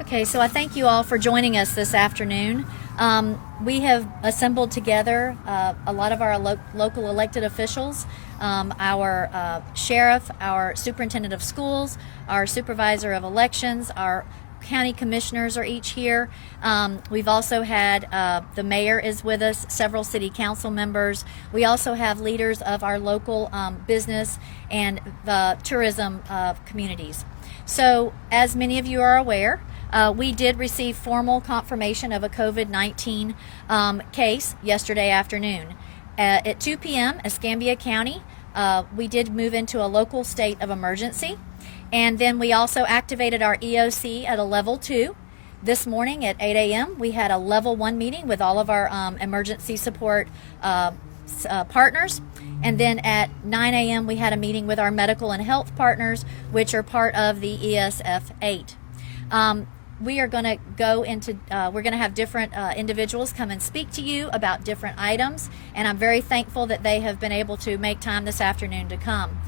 Okay, so I thank you all for joining us this afternoon. We have assembled together a lot of our local elected officials, our sheriff, our superintendent of schools, our supervisor of elections, our county commissioners are each here. We've also had the mayor is with us, several city council members. We also have leaders of our local business and the tourism communities. So, as many of you are aware, we did receive formal confirmation of a COVID-19 case yesterday afternoon. At 2 p.m., Escambia County, we did move into a local state of emergency. And then we also activated our EOC at a level 2. This morning at 8 a.m., we had a level 1 meeting with all of our emergency support partners. And then at 9 a.m., we had a meeting with our medical and health partners, which are part of the ESF 8. We are going to go into, we're going to have different individuals come and speak to you about different items, and I'm very thankful that they have been able to make time this afternoon to come.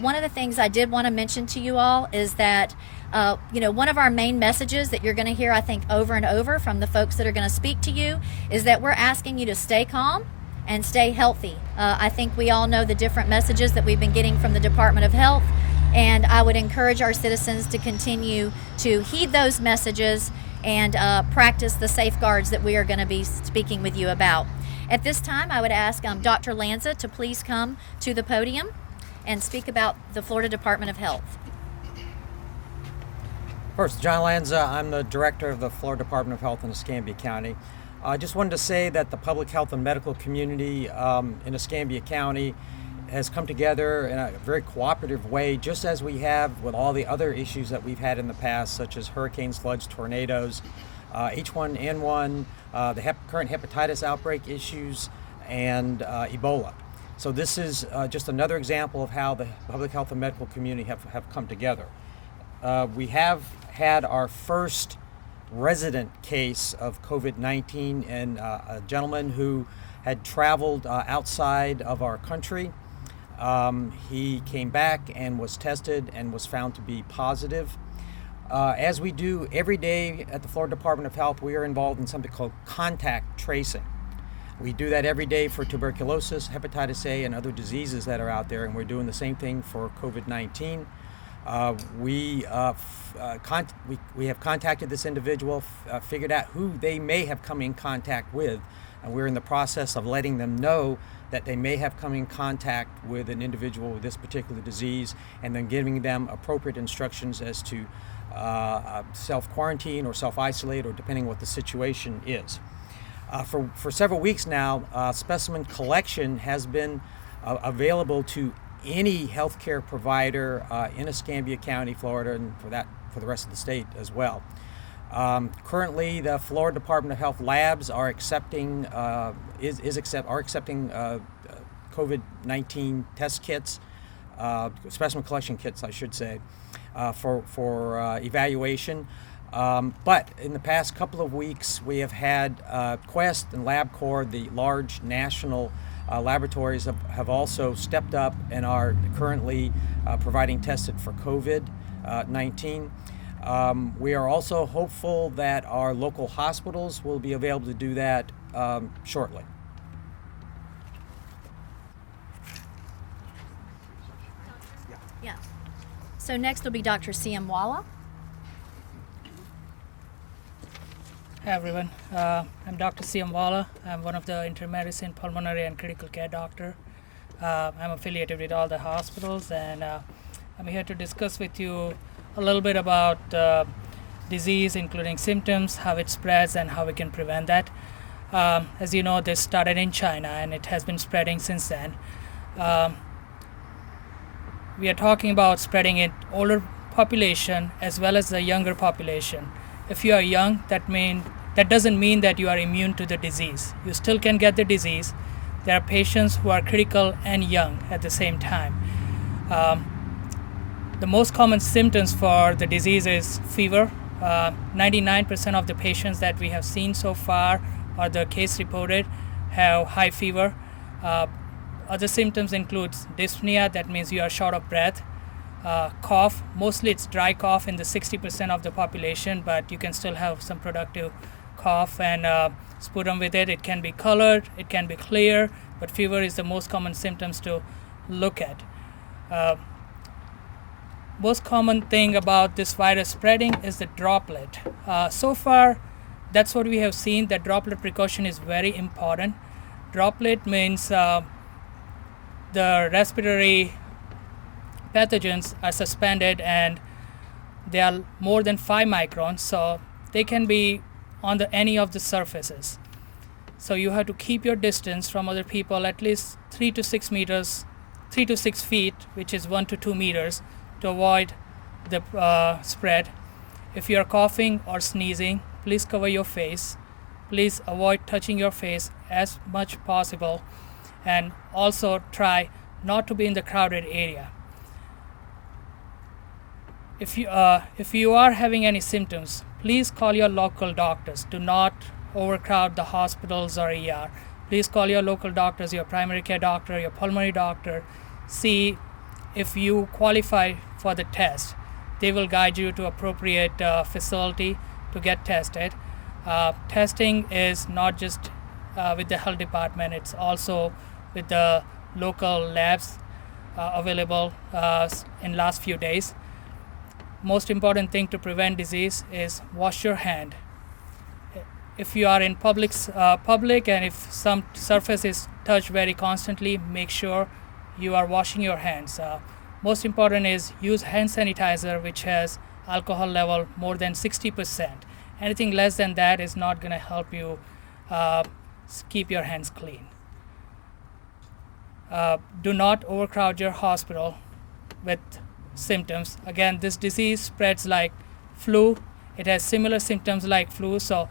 One of the things I did want to mention to you all is that, one of our main messages that you're going to hear, I think, over and over from the folks that are going to speak to you is that we're asking you to stay calm and stay healthy. I think we all know the different messages that we've been getting from the Department of Health, and I would encourage our citizens to continue to heed those messages and practice the safeguards that we are going to be speaking with you about. At this time, I would ask Dr. Lanza to please come to the podium and speak about the Florida Department of Health. First, John Lanza. I'm the director of the Florida Department of Health in Escambia County. I just wanted to say that the public health and medical community in Escambia County has come together in a very cooperative way, just as we have with all the other issues that we've had in the past, such as hurricanes, floods, tornadoes, H1N1, the current hepatitis outbreak issues, and Ebola. So this is just another example of how the public health and medical community have come together. We have had our first resident case of COVID-19 in a gentleman who had traveled outside of our country. He came back and was tested and was found to be positive. As we do every day at the Florida Department of Health, we are involved in something called contact tracing. We do that every day for tuberculosis, hepatitis A, and other diseases that are out there, and we're doing the same thing for COVID-19. We have contacted this individual, figured out who they may have come in contact with, and we're in the process of letting them know that they may have come in contact with an individual with this particular disease, and then giving them appropriate instructions as to self-quarantine or self-isolate, or depending what the situation is. For several weeks now, specimen collection has been available to any healthcare provider in Escambia County, Florida, and for the rest of the state as well. Currently, the Florida Department of Health labs are accepting COVID-19 test kits, specimen collection kits, I should say, for evaluation. But in the past couple of weeks, we have had Quest and LabCorp, the large national laboratories, have also stepped up and are currently providing tested for COVID-19. We are also hopeful that our local hospitals will be available to do that shortly. Yeah. So next will be Dr. C.M. Walla. Hi everyone, I'm Dr. C.M. Walla. I'm one of the internal medicine, pulmonary and critical care doctor. I'm affiliated with all the hospitals, and I'm here to discuss with you a little bit about disease, including symptoms, how it spreads, and how we can prevent that. As you know, this started in China and it has been spreading since then. We are talking about spreading in older population as well as the younger population. If you are young, that doesn't mean that you are immune to the disease. You still can get the disease. There are patients who are critical and young at the same time. The most common symptoms for the disease is fever. 99% of the patients that we have seen so far, or the case reported, have high fever. Other symptoms include dyspnea, that means you are short of breath. Cough, mostly it's dry cough in the 60% of the population, but you can still have some productive cough and sputum with it. It can be colored, it can be clear, but fever is the most common symptoms to look at. Most common thing about this virus spreading is the droplet. So far, that's what we have seen, that droplet precaution is very important. Droplet means the respiratory pathogens are suspended and they are more than 5 microns, so they can be on any of the surfaces. So you have to keep your distance from other people at least 3 to 6 meters, 3 to 6 feet, which is 1 to 2 meters, to avoid the spread. If you are coughing or sneezing, please cover your face. Please avoid touching your face as much possible, and also try not to be in the crowded area. If you are having any symptoms, please call your local doctors. Do not overcrowd the hospitals or ER. Please call your local doctors, your primary care doctor, your pulmonary doctor. See if you qualify for the test. They will guide you to appropriate facility to get tested. Testing is not just with the health department, it's also with the local labs available in last few days. Most important thing to prevent disease is wash your hand. If you are in public and if some surface is touched very constantly, make sure you are washing your hands. Most important is use hand sanitizer which has alcohol level more than 60%. Anything less than that is not going to help you keep your hands clean. Do not overcrowd your hospital with symptoms. Again, this disease spreads like flu. It has similar symptoms like flu. So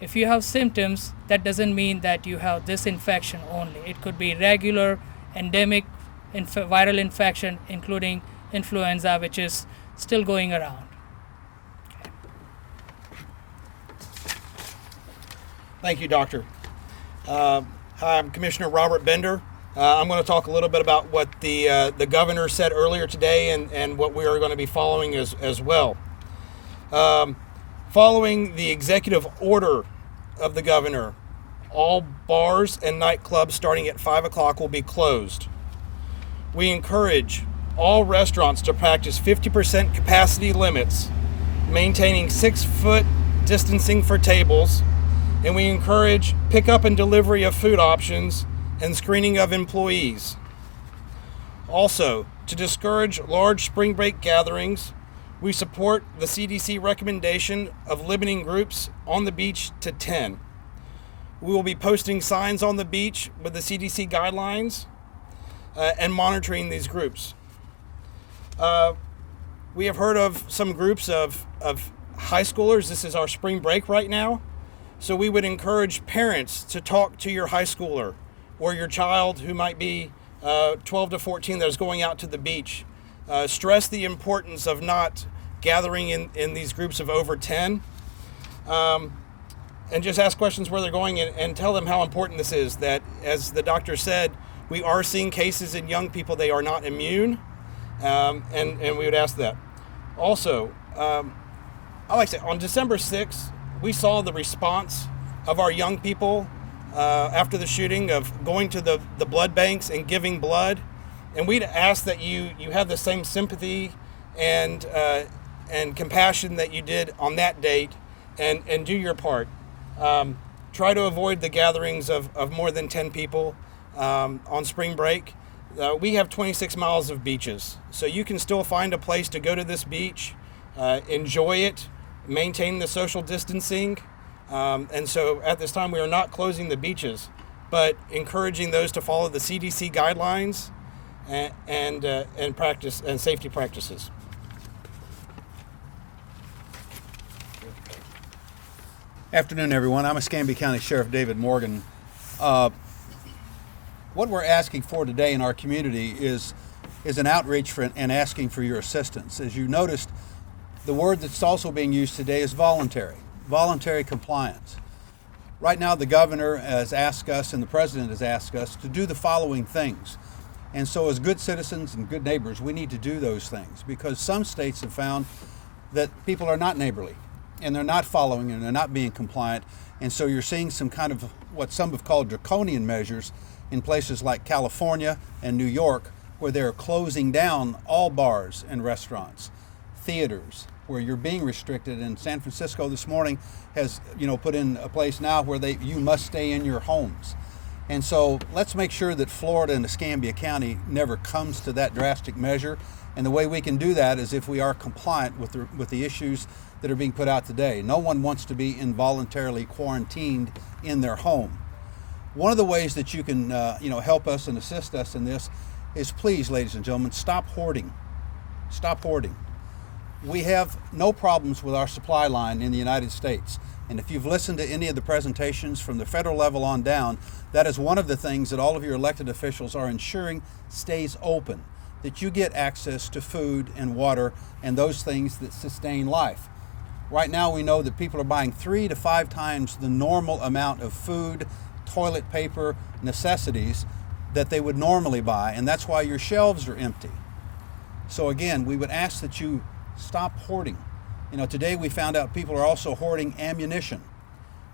if you have symptoms, that doesn't mean that you have this infection only. It could be regular endemic viral infection, including influenza, which is still going around. Thank you, Doctor. Hi, I'm Commissioner Robert Bender. I'm going to talk a little bit about what the governor said earlier today and what we are going to be following as well. Following the executive order of the governor, all bars and nightclubs starting at 5 o'clock will be closed. We encourage all restaurants to practice 50% capacity limits, maintaining 6-foot distancing for tables, and we encourage pickup and delivery of food options and screening of employees. Also, to discourage large spring break gatherings, we support the CDC recommendation of limiting groups on the beach to 10. We will be posting signs on the beach with the CDC guidelines and monitoring these groups. We have heard of some groups of high schoolers. This is our spring break right now. So we would encourage parents to talk to your high schooler or your child who might be 12 to 14 that is going out to the beach. Stress the importance of not gathering in these groups of over 10. And just ask questions where they're going and tell them how important this is. That, as the doctor said, we are seeing cases in young people. They are not immune, and we would ask that. Also, I like to say, on December 6th, we saw the response of our young people after the shooting of going to the blood banks and giving blood. And we'd ask that you have the same sympathy and compassion that you did on that date and do your part. Try to avoid the gatherings of more than 10 people on spring break. We have 26 miles of beaches, so you can still find a place to go to this beach, enjoy it, maintain the social distancing. And so at this time, we are not closing the beaches, but encouraging those to follow the CDC guidelines and practice and safety practices. Afternoon, everyone. I'm Escambia County Sheriff David Morgan. What we're asking for today in our community is an outreach and asking for your assistance. As you noticed, the word that's also being used today is voluntary compliance. Right now, the governor has asked us and the president has asked us to do the following things. And so as good citizens and good neighbors, we need to do those things, because some states have found that people are not neighborly and they're not following and they're not being compliant. And so you're seeing some kind of what some have called draconian measures in places like California and New York, where they're closing down all bars and restaurants, theaters, where you're being restricted. And San Francisco this morning has, put in a place now where you must stay in your homes. And so let's make sure that Florida and Escambia County never comes to that drastic measure. And the way we can do that is if we are compliant with the issues that are being put out today. No one wants to be involuntarily quarantined in their home. One of the ways that you can, help us and assist us in this is, please, ladies and gentlemen, stop hoarding. Stop hoarding. We have no problems with our supply line in the United States. And if you've listened to any of the presentations from the federal level on down, that is one of the things that all of your elected officials are ensuring stays open, that you get access to food and water and those things that sustain life. Right now we know that people are buying 3 to 5 times the normal amount of food, toilet paper, necessities that they would normally buy, and that's why your shelves are empty. So again, we would ask that you stop hoarding. Today we found out people are also hoarding ammunition.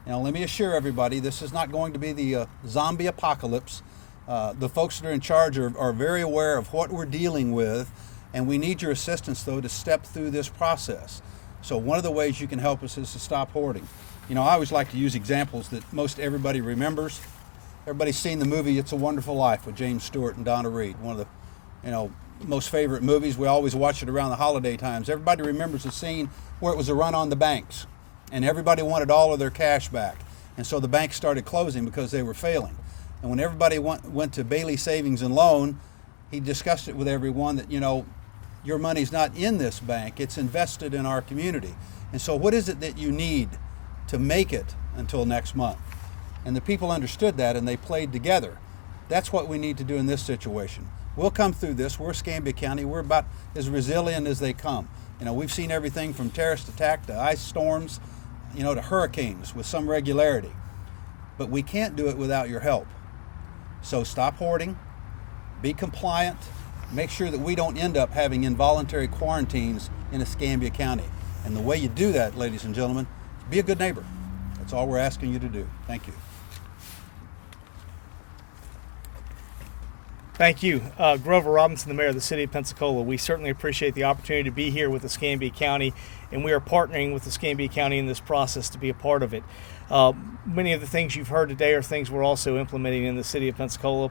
Now, let me assure everybody, this is not going to be the zombie apocalypse. The folks that are in charge are very aware of what we're dealing with, and we need your assistance, though, to step through this process. So one of the ways you can help us is to stop hoarding. I always like to use examples that most everybody remembers. Everybody's seen the movie It's a Wonderful Life with James Stewart and Donna Reed, one of the most favorite movies. We always watch it around the holiday times. Everybody remembers the scene where it was a run on the banks and everybody wanted all of their cash back. And so the banks started closing because they were failing. And when everybody went to Bailey Savings and Loan, he discussed it with everyone that, your money's not in this bank, it's invested in our community. And so what is it that you need to make it until next month? And the people understood that and they played together. That's what we need to do in this situation. We'll come through this. We're Escambia County. We're about as resilient as they come. We've seen everything from terrorist attack to ice storms, to hurricanes with some regularity. But we can't do it without your help. So stop hoarding, be compliant, make sure that we don't end up having involuntary quarantines in Escambia County. And the way you do that, ladies and gentlemen, is be a good neighbor. That's all we're asking you to do. Thank you. Thank you. Grover Robinson, the mayor of the city of Pensacola. We certainly appreciate the opportunity to be here with Escambia County, and we are partnering with Escambia County in this process to be a part of it. Many of the things you've heard today are things we're also implementing in the city of Pensacola.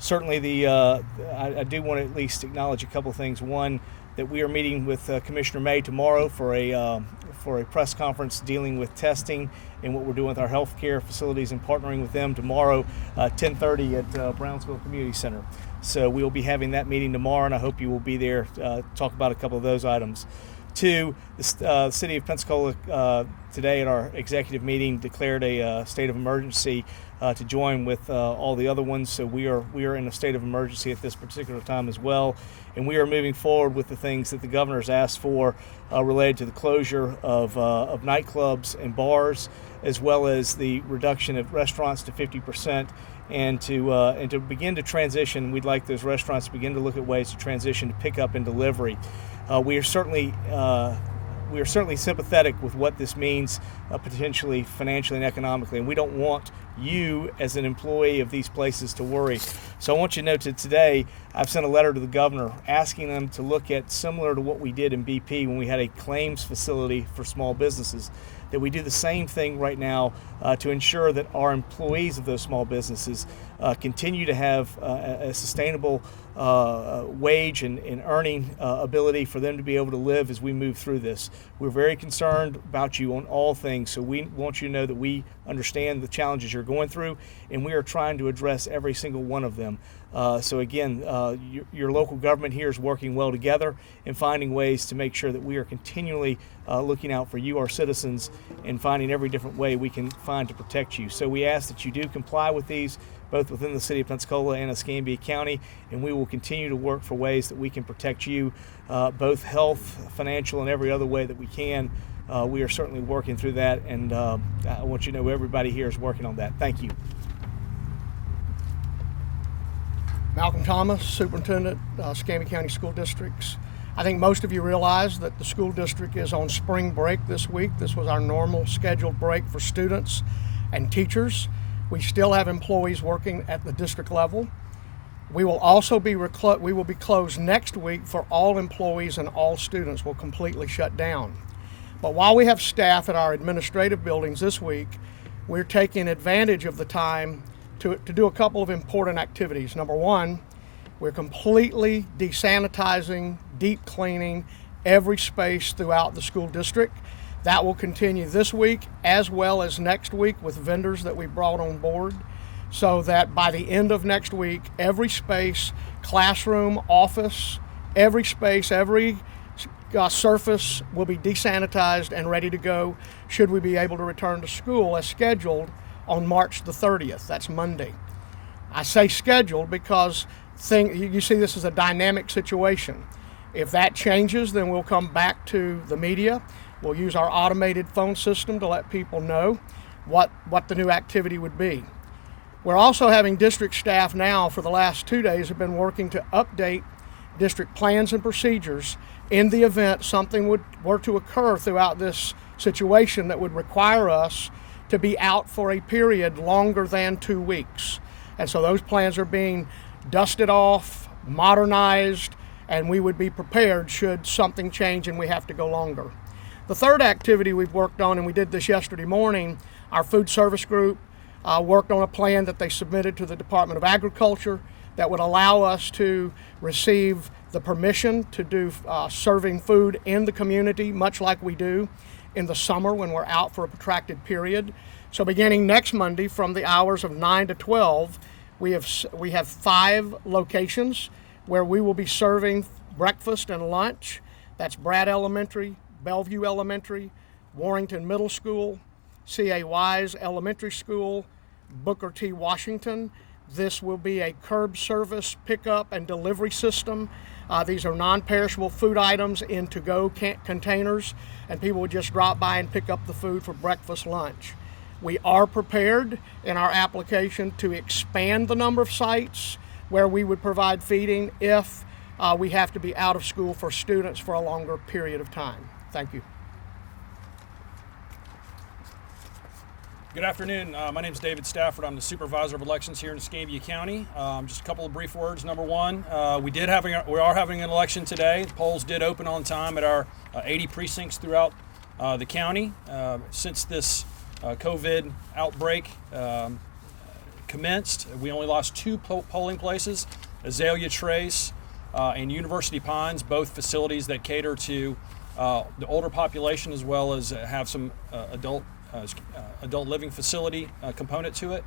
Certainly, I do want to at least acknowledge a couple of things. One, that we are meeting with Commissioner May tomorrow for a press conference dealing with testing and what we're doing with our healthcare facilities and partnering with them tomorrow, 10:30 at Brownsville Community Center. So we will be having that meeting tomorrow, and I hope you will be there to talk about a couple of those items. Two, the city of Pensacola today at our executive meeting declared a state of emergency to join with all the other ones. So we are in a state of emergency at this particular time as well, and we are moving forward with the things that the governor's asked for related to the closure of nightclubs and bars, as well as the reduction of restaurants to 50%. And to begin to transition, we'd like those restaurants to begin to look at ways to transition to pickup and delivery. We are certainly sympathetic with what this means potentially financially and economically, and we don't want you as an employee of these places to worry. So I want you to know that today I've sent a letter to the governor asking them to look at, similar to what we did in BP when we had a claims facility for small businesses, that we do the same thing right now to ensure that our employees of those small businesses continue to have a sustainable wage and earning ability for them to be able to live as we move through this. We're very concerned about you on all things, so we want you to know that we understand the challenges you're going through, and we are trying to address every single one of them. So again, your local government here is working well together and finding ways to make sure that we are continually looking out for you, our citizens, and finding every different way we can find to protect you. So we ask that you do comply with these, both within the city of Pensacola and Escambia County, and we will continue to work for ways that we can protect you, both health, financial, and every other way that we can. We are certainly working through that, and I want you to know everybody here is working on that. Thank you. Malcolm Thomas, Superintendent, Escambia County School Districts. I think most of you realize that the school district is on spring break this week. This was our normal scheduled break for students and teachers. We still have employees working at the district level. We will also be closed next week for all employees, and all students will completely shut down. But while we have staff at our administrative buildings this week, we're taking advantage of the time to do a couple of important activities. Number one, we're completely desanitizing, deep cleaning every space throughout the school district. That will continue this week as well as next week with vendors that we brought on board, so that by the end of next week, every space, classroom, office, every space, every surface will be desanitized and ready to go should we be able to return to school as scheduled on March the 30th. That's Monday. I say scheduled because you see this is a dynamic situation. If that changes, then we'll come back to the media. We'll use our automated phone system to let people know what the new activity would be. We're also having district staff now for the last 2 days have been working to update district plans and procedures in the event something were to occur throughout this situation that would require us to be out for a period longer than 2 weeks. And so those plans are being dusted off, modernized, and we would be prepared should something change and we have to go longer. The third activity we've worked on, and we did this yesterday morning, our food service group worked on a plan that they submitted to the Department of Agriculture that would allow us to receive the permission to do serving food in the community, much like we do in the summer when we're out for a protracted period. So beginning next Monday from the hours of 9 to 12, we have 5 locations where we will be serving breakfast and lunch. That's Brad Elementary, Bellevue Elementary, Warrington Middle School, C.A. Wise Elementary School, Booker T. Washington. This will be a curb service pickup and delivery system. These are non-perishable food items in to-go containers, and people would just drop by and pick up the food for breakfast, lunch. We are prepared in our application to expand the number of sites where we would provide feeding if we have to be out of school for students for a longer period of time. Thank you. Good afternoon. My name is David Stafford. I'm the Supervisor of Elections here in Escambia County. Just a couple of brief words. Number one, we are having an election today. The polls did open on time at our 80 precincts throughout the county. Since this COVID outbreak commenced, we only lost 2 polling places, Azalea Trace and University Pines, both facilities that cater to the older population as well as have some adult living facility component to it.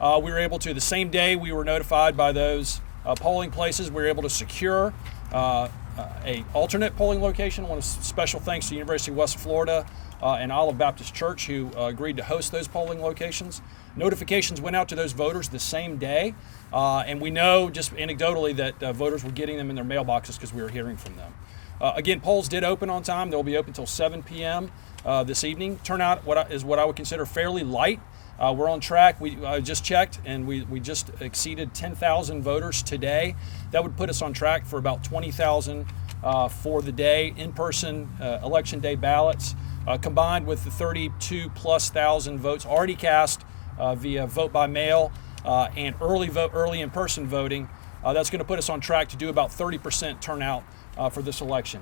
We were able to, the same day we were notified by those polling places, we were able to secure a alternate polling location. I want to special thanks to University of West Florida and Olive Baptist Church who agreed to host those polling locations. Notifications went out to those voters the same day, and we know just anecdotally that voters were getting them in their mailboxes because we were hearing from them. Again, polls did open on time. They'll be open until 7 p.m. This evening. Turnout is what I would consider fairly light. We're on track. We just checked, and we just exceeded 10,000 voters today. That would put us on track for about 20,000 for the day. In-person election day ballots, combined with the 32,000+ votes already cast via vote by mail and early in-person voting. That's going to put us on track to do about 30% turnout for this election.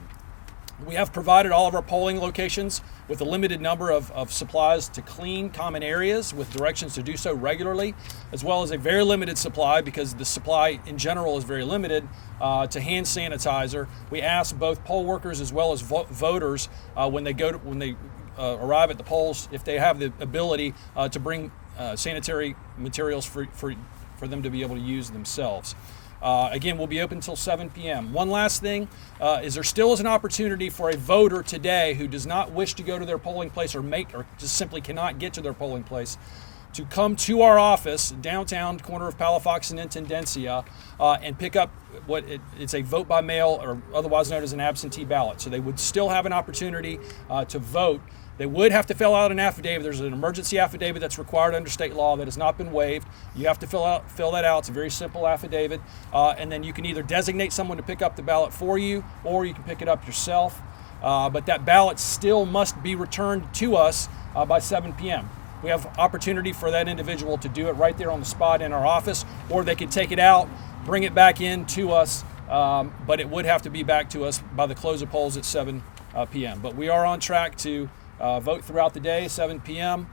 We have provided all of our polling locations with a limited number of supplies to clean common areas with directions to do so regularly, as well as a very limited supply, because the supply in general is very limited, to hand sanitizer. We ask both poll workers as well as voters when they arrive at the polls, if they have the ability to bring sanitary materials for them to be able to use themselves. Again, we'll be open until 7 p.m. One last thing is there still is an opportunity for a voter today who does not wish to go to their polling place or just simply cannot get to their polling place to come to our office downtown, corner of Palafox and Intendencia, and pick up it's a vote by mail, or otherwise known as an absentee ballot. So they would still have an opportunity to vote They would have to fill out an affidavit. There's an emergency affidavit that's required under state law that has not been waived. You have to fill that out. It's a very simple affidavit, and then you can either designate someone to pick up the ballot for you, or you can pick it up yourself. But that ballot still must be returned to us by 7 p.m. We have opportunity for that individual to do it right there on the spot in our office, or they could take it out, bring it back in to us, but it would have to be back to us by the close of polls at 7 p.m. But we are on track to vote throughout the day, 7 p.m.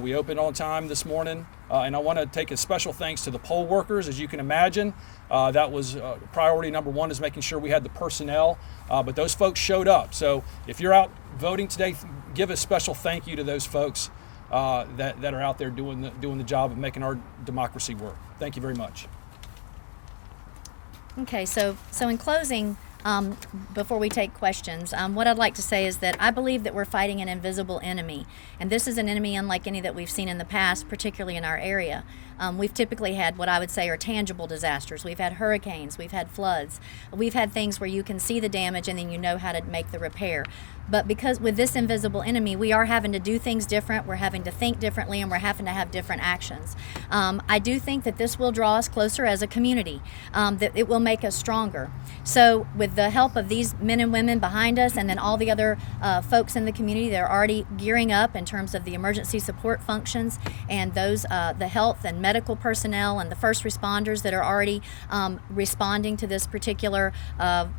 We opened on time this morning, and I want to take a special thanks to the poll workers. As you can imagine, that was priority number one, is making sure we had the personnel, but those folks showed up. So if you're out voting today, give a special thank you to those folks that are out there doing the job of making our democracy work. Thank you very much. Okay, so in closing, before we take questions, what I'd like to say is that I believe that we're fighting an invisible enemy, and this is an enemy unlike any that we've seen in the past, particularly in our area. We've typically had what I would say are tangible disasters. We've had hurricanes, we've had floods, we've had things where you can see the damage and then you know how to make the repair. But because with this invisible enemy, we are having to do things different, we're having to think differently, and we're having to have different actions. I do think that this will draw us closer as a community, that it will make us stronger. So with the help of these men and women behind us, and then all the other folks in the community that are already gearing up in terms of the emergency support functions, and those the health and medical personnel and the first responders that are already responding to this particular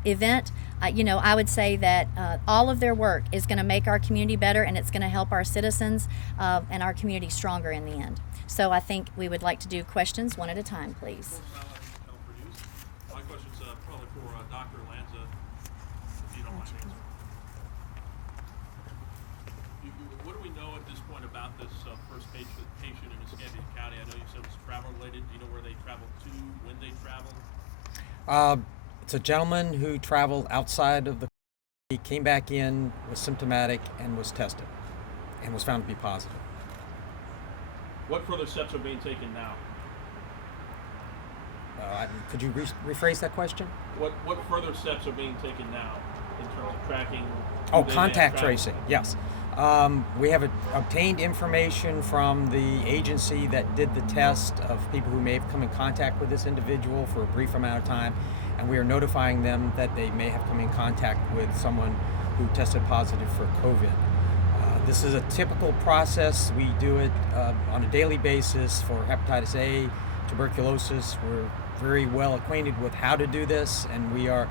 event, I would say that all of their work is going to make our community better, and it's going to help our citizens and our community stronger in the end. So I think we would like to do questions one at a time, please. My question's probably for Dr. Lanza, if you don't mind answering. What do we know at this point about this first patient in Escambia County? I know you said it was travel related. Do you know where they traveled to, when they traveled? It's a gentleman who traveled outside of the. He came back in, was symptomatic, and was tested, and was found to be positive. What further steps are being taken now? Could you rephrase that question? What further steps are being taken now in terms of tracking? Oh, contact tracing, yes. We have obtained information from the agency that did the test of people who may have come in contact with this individual for a brief amount of time, and we are notifying them that they may have come in contact with someone who tested positive for COVID. This is a typical process. We do it on a daily basis for hepatitis A, tuberculosis. We're very well acquainted with how to do this, and we are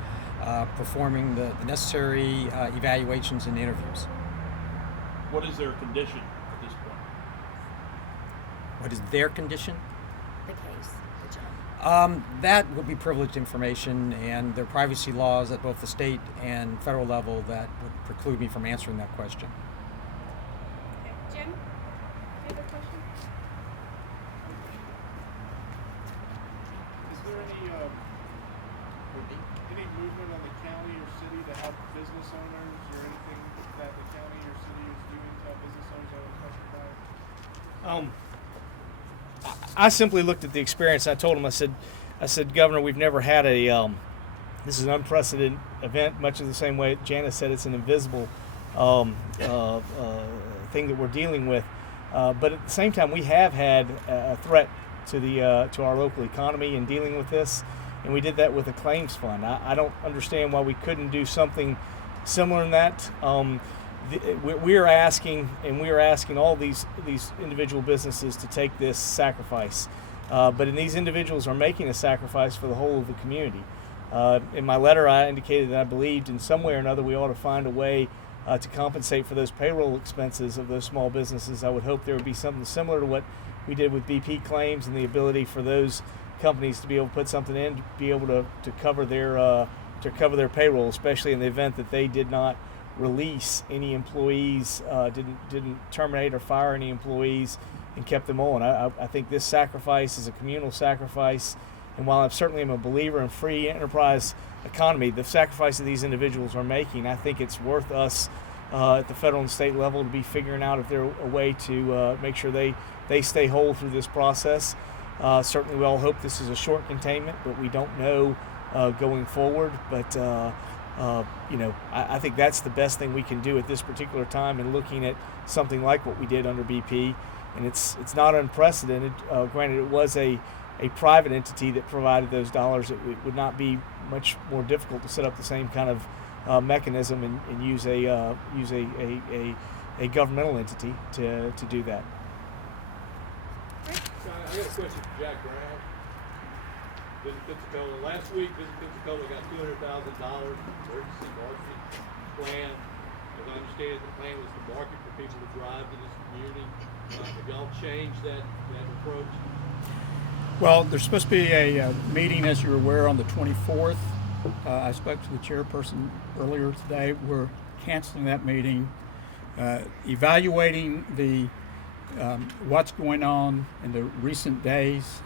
performing the necessary evaluations and interviews. What is their condition at this point? What is their condition? The case, the gentleman. That would be privileged information, and there are privacy laws at both the state and federal level that would preclude me from answering that question. Okay. Jim, any other questions? Is there any movement on the county or city to help business owners, or anything that the county or city is doing to help business owners that are affected by it? I simply looked at the experience. I told him, I said, Governor, we've never had a. This is an unprecedented event, much of the same way Janice said it's an invisible thing that we're dealing with. But at the same time, we have had a threat to our local economy in dealing with this, and we did that with a claims fund. I don't understand why we couldn't do something similar in that. We are asking all these individual businesses to take this sacrifice, but these individuals are making a sacrifice for the whole of the community. In my letter, I indicated that I believed in some way or another we ought to find a way to compensate for those payroll expenses of those small businesses. I would hope there would be something similar to what we did with BP claims, and the ability for those companies to be able to put something in to be able to cover their payroll, especially in the event that they did not release any employees, didn't terminate or fire any employees, and kept them on. I think this sacrifice is a communal sacrifice, and while I certainly am a believer in free enterprise economy, the sacrifice that these individuals are making, I think it's worth us at the federal and state level to be figuring out if there's a way to make sure they stay whole through this process. Certainly we all hope this is a short containment, but we don't know going forward. But I think that's the best thing we can do at this particular time in looking at something like what we did under BP. And it's not unprecedented. Granted, it was a private entity that provided those dollars. It would not be much more difficult to set up the same kind of mechanism and use a governmental entity to do that. I got a question for Jack Brown. Visit Pensacola. Last week, Visit Pensacola got $200,000 emergency marketing plan. As I understand it, the plan was to market for people to drive to this community. Have y'all changed that approach? Well, there's supposed to be a meeting, as you're aware, on the 24th. I spoke to the chairperson earlier today. We're canceling that meeting, evaluating the what's going on in the recent days.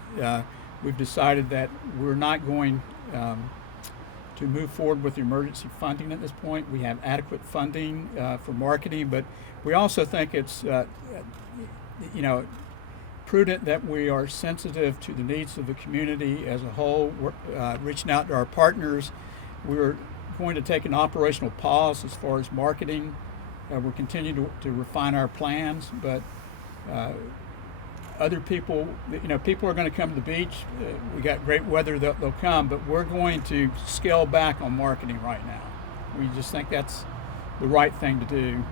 We've decided that we're not going to move forward with the emergency funding at this point. We have adequate funding for marketing, but we also think it's prudent that we are sensitive to the needs of the community as a whole. We're reaching out to our partners. We're going to take an operational pause as far as marketing. We're continuing to refine our plans, but other people, people are going to come to the beach. We got great weather, they'll come, but we're going to scale back on marketing right now. We just think that's the right thing to do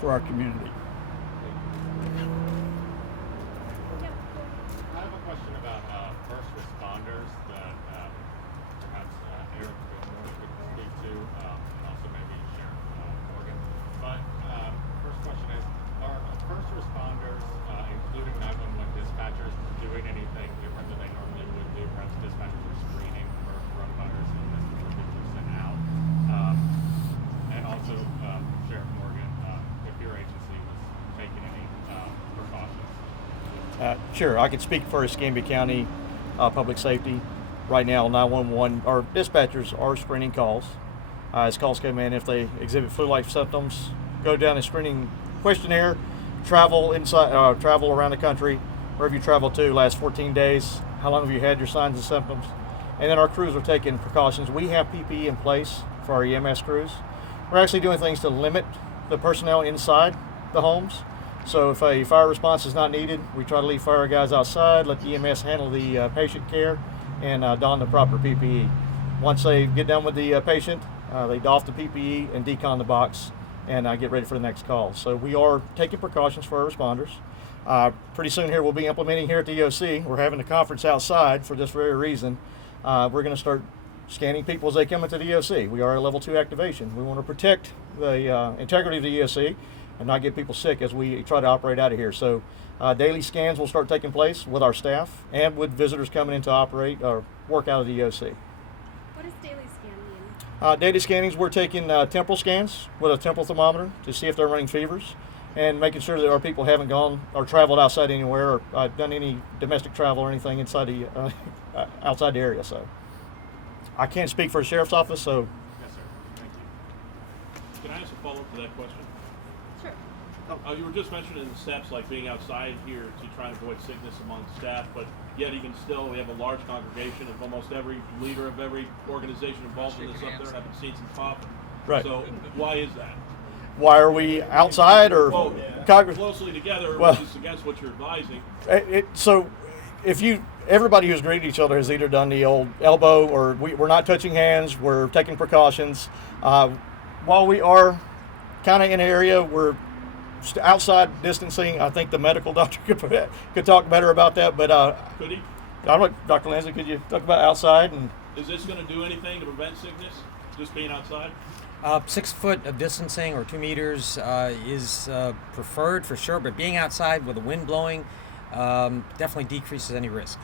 for our community. I have a question about first responders that perhaps Eric could speak to, and also maybe Sheriff Morgan. But first question is, are first responders, including 911 dispatchers, doing anything different than they normally would do? Perhaps dispatchers are screening for coronavirus illness before people are sent out. And also, Sheriff Morgan, if your agency was taking any precautions. Sure, I can speak for Escambia County Public Safety. Right now, 911, our dispatchers are screening calls. As calls come in, if they exhibit flu-like symptoms, go down a screening questionnaire, travel around the country, wherever you travel to, last 14 days, how long have you had your signs and symptoms, and then our crews are taking precautions. We have PPE in place for our EMS crews. We're actually doing things to limit the personnel inside the homes. So if a fire response is not needed, we try to leave fire guys outside, let the EMS handle the patient care, and don the proper PPE. Once they get done with the patient, they doff the PPE and decon the box and get ready for the next call. So we are taking precautions for our responders. Pretty soon here we'll be implementing here at the EOC. We're having a conference outside for this very reason. We're going to start scanning people as they come into the EOC. We are a level 2 activation. We want to protect the integrity of the EOC and not get people sick as we try to operate out of here. So daily scans will start taking place with our staff and with visitors coming in to operate or work out of the EOC. What does daily scan mean? Daily scannings, we're taking temporal scans with a temporal thermometer to see if they're running fevers and making sure that our people haven't gone or traveled outside anywhere or done any domestic travel or anything inside the outside the area. So I can't speak for the sheriff's office, so. Yes, sir. Thank you. Can I ask a follow-up to that question? Sure. You were just mentioning the steps like being outside here to try and avoid sickness among staff, but yet even still we have a large congregation of almost every leader of every organization involved in this up there. I haven't seen some coughing. Right. So why is that? Why are we outside or Closely together, Well, which is against what you're advising. So if everybody who's greeted each other has either done the old elbow or we're not touching hands, we're taking precautions. While we are kind of in an area where outside distancing, I think the medical doctor could talk better about that. But Could he? I don't know, Dr. Lindsay, could you talk about outside? And Is this going to do anything to prevent sickness? Just being outside? 6 foot of distancing or 2 meters is preferred for sure, but being outside with the wind blowing definitely decreases any risk.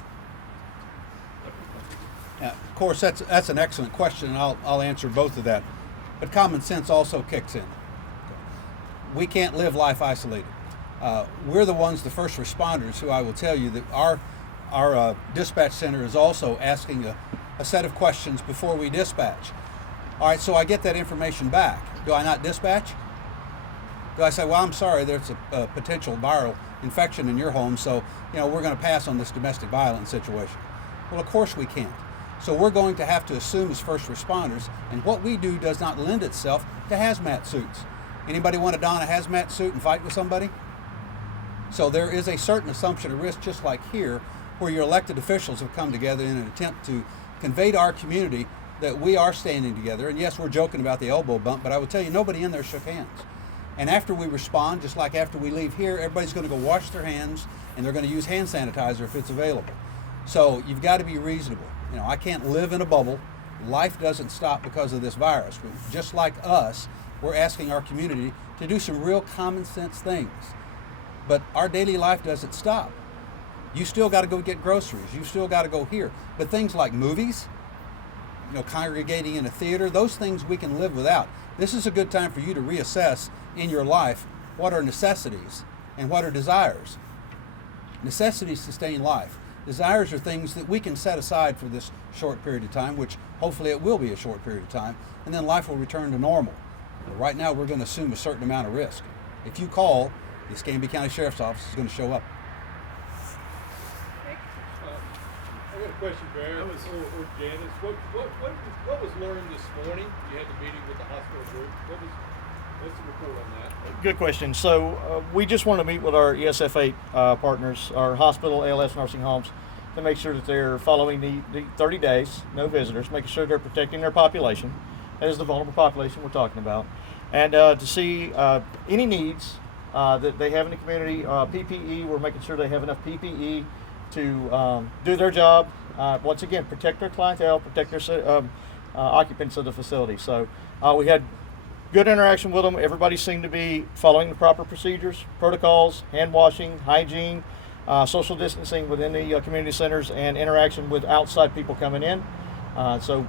Of course, that's an excellent question, and I'll answer both of that. But common sense also kicks in. We can't live life isolated. We're the ones, the first responders, who I will tell you that our dispatch center is also asking a set of questions before we dispatch. All right, so I get that information back. Do I not dispatch? Do I say, well, I'm sorry, there's a potential viral infection in your home, so we're going to pass on this domestic violence situation? Well, of course we can't. So we're going to have to assume as first responders, and what we do does not lend itself to hazmat suits. Anybody want to don a hazmat suit and fight with somebody? So there is a certain assumption of risk, just like here, where your elected officials have come together in an attempt to convey to our community that we are standing together. And yes, we're joking about the elbow bump, but I will tell you, nobody in there shook hands. And after we respond, just like after we leave here, everybody's going to go wash their hands, and they're going to use hand sanitizer if it's available. So you've got to be reasonable. You know, I can't live in a bubble. Life doesn't stop because of this virus. But just like us, we're asking our community to do some real common sense things. But our daily life doesn't stop. You still got to go get groceries. You still got to go here. But things like movies, you know, congregating in a theater, those things we can live without. This is a good time for you to reassess in your life what are necessities and what are desires. Necessities sustain life. Desires are things that we can set aside for this short period of time, which hopefully it will be a short period of time, and then life will return to normal. But right now we're going to assume a certain amount of risk. If you call, the Escambia County Sheriff's Office is going to show up. I got a question for Aaron or Janice. What was learned this morning? You had the meeting with the hospital group. What's the report on that? Good question. So we just want to meet with our ESF 8 partners, our hospital, ALS nursing homes, to make sure that they're following the 30 days, no visitors, making sure they're protecting their population. That is the vulnerable population we're talking about. And to see any needs that they have in the community. PPE, we're making sure they have enough PPE to do their job. Once again, protect their clientele, protect their occupants of the facility. So we had good interaction with them. Everybody seemed to be following the proper procedures, protocols, hand washing, hygiene, social distancing within the community centers, and interaction with outside people coming in. So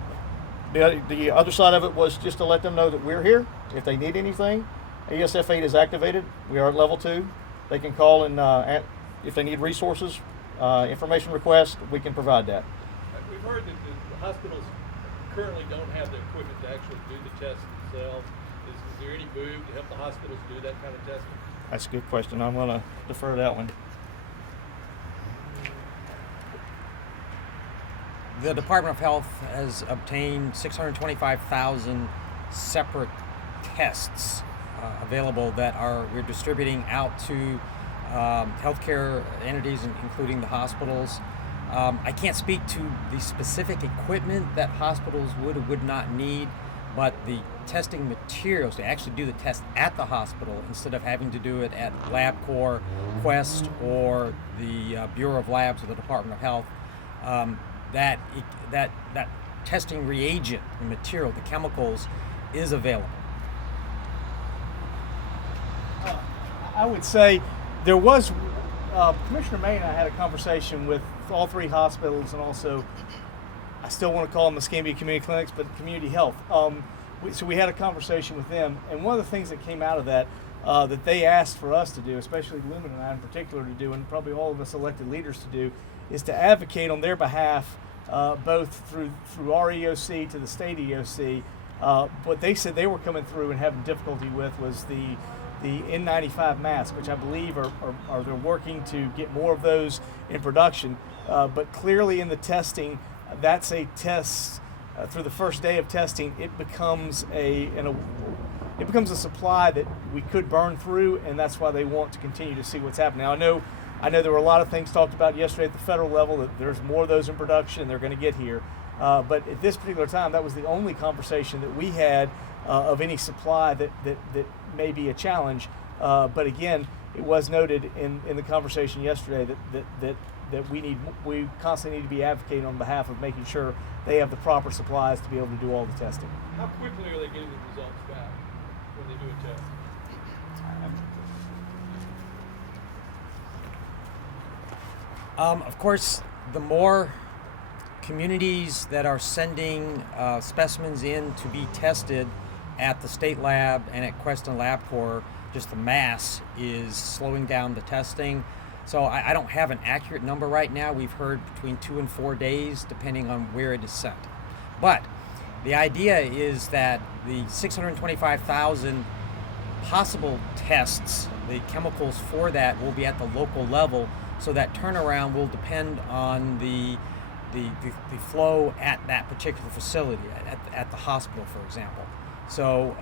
the other side of it was just to let them know that we're here. If they need anything, ESF 8 is activated. We are at level 2. They can call and if they need resources, information requests, we can provide that. We've heard that the hospitals currently don't have the equipment to actually do the tests themselves. Is there any move to help the hospitals do that kind of testing? That's a good question. I'm going to defer that one. The Department of Health has obtained 625,000 separate tests available that we're distributing out to healthcare entities, including the hospitals. I can't speak to the specific equipment that hospitals would or would not need, but the testing materials to actually do the test at the hospital instead of having to do it at LabCorp, Quest, or the Bureau of Labs of the Department of Health. That testing reagent, the material, the chemicals, is available. I would say there was, Commissioner May and I had a conversation with all 3 hospitals, and also, I still want to call them Escambia Community Clinics, but Community Health. So we had a conversation with them, and one of the things that came out of that, that they asked for us to do, especially Lumen and I in particular to do, and probably all of us elected leaders to do, is to advocate on their behalf, both through our EOC to the state EOC. What they said they were coming through and having difficulty with was the N95 mask, which I believe are they're working to get more of those in production. But clearly in the testing, that's a test. Through the first day of testing, it becomes a supply that we could burn through, and that's why they want to continue to see what's happening. Now, I know there were a lot of things talked about yesterday at the federal level that there's more of those in production and they're going to get here. But at this particular time, that was the only conversation that we had of any supply that may be a challenge. But again, it was noted in the conversation yesterday that we constantly need to be advocating on behalf of making sure they have the proper supplies to be able to do all the testing. How quickly are they getting the results back when they do a test? Of course, the more communities that are sending specimens in to be tested at the state lab and at Quest and LabCorp, just the mass is slowing down the testing. So I don't have an accurate number right now. We've heard between 2 and 4 days, depending on where it is sent. But the idea is that the 625,000 possible tests, the chemicals for that will be at the local level, so that turnaround will depend on the the flow at that particular facility, at the hospital, for example. So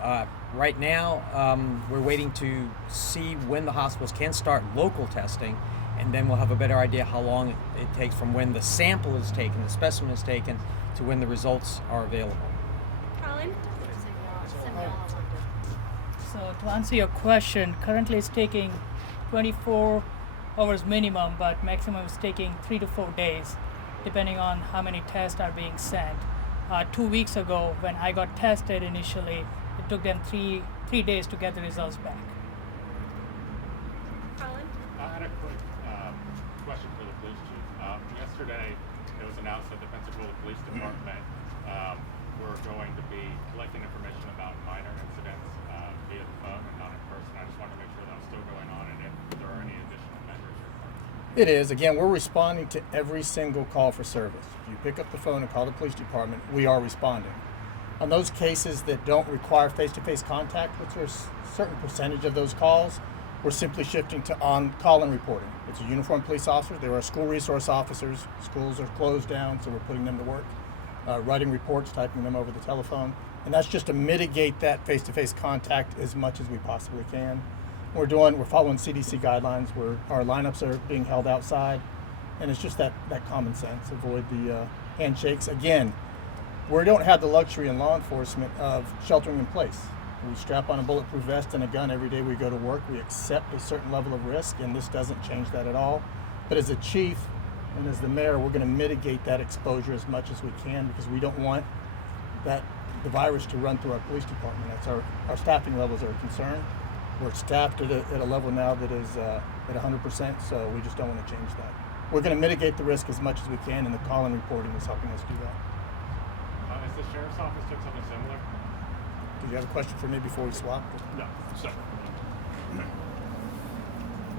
right now, we're waiting to see when the hospitals can start local testing, and then we'll have a better idea how long it takes from when the sample is taken, the specimen is taken, to when the results are available. Colin? So to answer your question, currently it's taking 24 hours minimum, but maximum is taking 3 to 4 days, depending on how many tests are being sent. 2 weeks ago, when I got tested initially, it took them three days to get the results back. Colin? I had a quick question for the police chief. Yesterday, it was announced that the Pensacola Police Department were going to be collecting information about minor incidents via the phone and not in person. I just wanted to make sure that was still going on and if there are any additional measures required. It is. Again, we're responding to every single call for service. If you pick up the phone and call the police department, we are responding. On those cases that don't require face-to-face contact, which are a certain percentage of those calls, we're simply shifting to on-call and reporting. It's a uniformed police officer. There are school resource officers. Schools are closed down, so we're putting them to work, writing reports, typing them over the telephone. And that's just to mitigate that face-to-face contact as much as we possibly can. We're following CDC guidelines where our lineups are being held outside, and it's just that common sense. Avoid the handshakes. Again, we don't have the luxury in law enforcement of sheltering in place. We strap on a bulletproof vest and a gun every day we go to work. We accept a certain level of risk, and this doesn't change that at all. But as a chief and as the mayor, we're going to mitigate that exposure as much as we can, because we don't want the virus to run through our police department. That's our staffing levels are a concern. We're staffed at a level now that is at 100%, so we just don't want to change that. We're going to mitigate the risk as much as we can, and the call and reporting is helping us do that. Is the sheriff's office took something similar? Did you have a question for me before we swap? No, separate.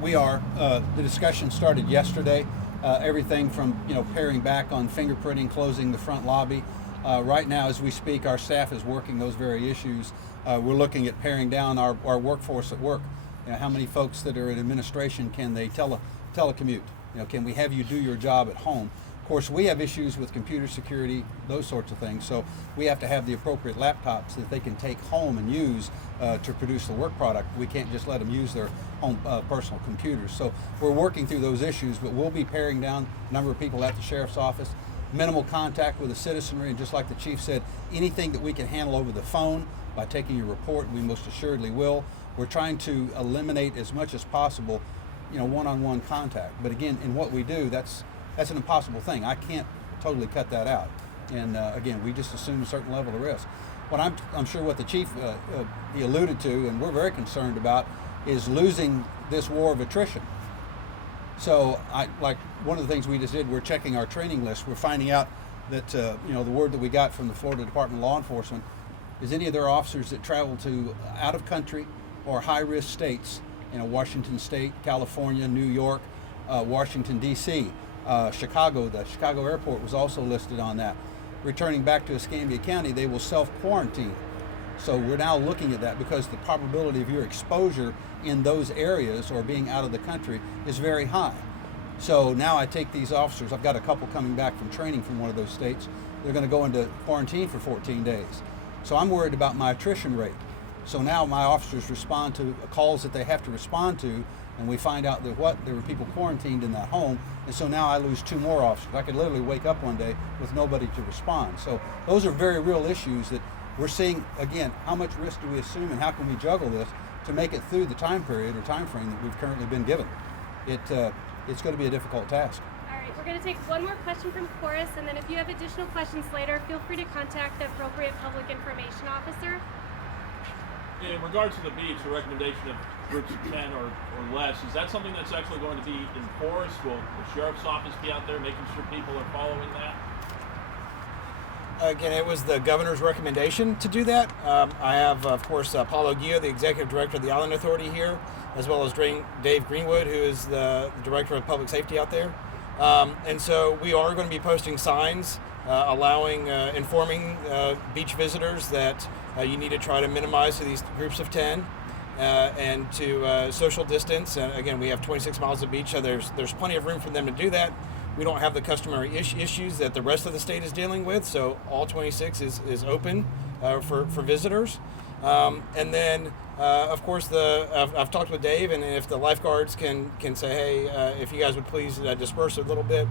We are. The discussion started yesterday. Everything from paring back on fingerprinting, closing the front lobby. Right now, as we speak, our staff is working those very issues. We're looking at paring down our workforce at work. How many folks that are in administration can they telecommute? Can we have you do your job at home? Of course, we have issues with computer security, those sorts of things. So we have to have the appropriate laptops that they can take home and use to produce the work product. We can't just let them use their own personal computers. So we're working through those issues, but we'll be paring down the number of people at the sheriff's office, minimal contact with the citizenry, and just like the chief said, anything that we can handle over the phone by taking your report, we most assuredly will. We're trying to eliminate as much as possible, one-on-one contact. But again, in what we do, that's an impossible thing. I can't totally cut that out. And again, we just assume a certain level of risk. What I'm sure what the chief he alluded to, and we're very concerned about, is losing this war of attrition. So, one of the things we just did, we're checking our training list. We're finding out that the word that we got from the Florida Department of Law Enforcement is any of their officers that travel to out of country or high risk states, Washington State, California, New York, Washington D.C., Chicago. The Chicago airport was also listed on that. Returning back to Escambia County, they will self-quarantine. So we're now looking at that because the probability of your exposure in those areas or being out of the country is very high. So now I take these officers, I've got a couple coming back from training from one of those states. They're going to go into quarantine for 14 days. So I'm worried about my attrition rate. So now my officers respond to calls that they have to respond to, and we find out that there were people quarantined in that home, and so now I lose 2 more officers. I could literally wake up one day with nobody to respond. So those are very real issues that we're seeing. Again, how much risk do we assume, and how can we juggle this to make it through the time period or time frame that we've currently been given? It's going to be a difficult task. All right, we're going to take one more question from Chorus, and then if you have additional questions later, feel free to contact the appropriate public information officer. In regards to the beach, the recommendation of groups of 10 or less, is that something that's actually going to be enforced? Will the sheriff's office be out there making sure people are following that? Again, it was the governor's recommendation to do that. I have, of course, Paulo Guia, the executive director of the Island Authority here, as well as Dave Greenwood, who is the director of public safety out there. And so we are going to be posting signs informing beach visitors that you need to try to minimize to these groups of 10 and to social distance. And again, we have 26 miles of beach, so there's plenty of room for them to do that. we don't have the customary issues that the rest of the state is dealing with. So all 26 is open for visitors. And then, of course, I've talked with Dave, and if the lifeguards can say, hey, if you guys would please disperse a little bit,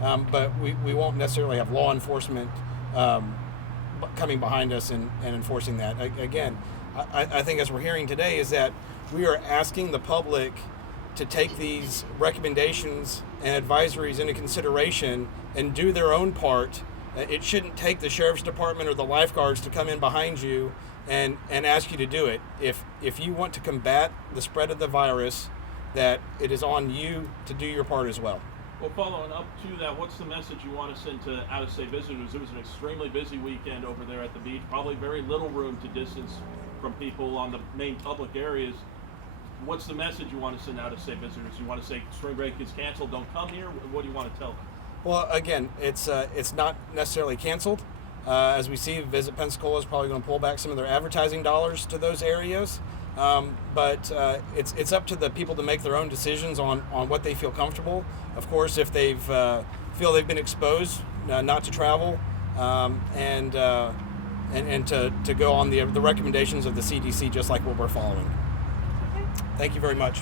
but we won't necessarily have law enforcement coming behind us and enforcing that. Again, I think as we're hearing today is that we are asking the public to take these recommendations and advisories into consideration and do their own part. It shouldn't take the sheriff's department or the lifeguards to come in behind you and ask you to do it. If you want to combat the spread of the virus, that it is on you to do your part as well. Well, following up to that, what's the message you want to send to out-of-state visitors? It was an extremely busy weekend over there at the beach, probably very little room to distance from people on the main public areas. What's the message you want to send out-of-state visitors? You want to say spring break is canceled, don't come here? What do you want to tell them? Well, again, it's not necessarily canceled. As we see, Visit Pensacola is probably going to pull back some of their advertising dollars to those areas. But it's up to the people to make their own decisions on what they feel comfortable. Of course, if they feel they've been exposed, not to travel, and to go on the recommendations of the CDC, just like what we're following. Thank you very much.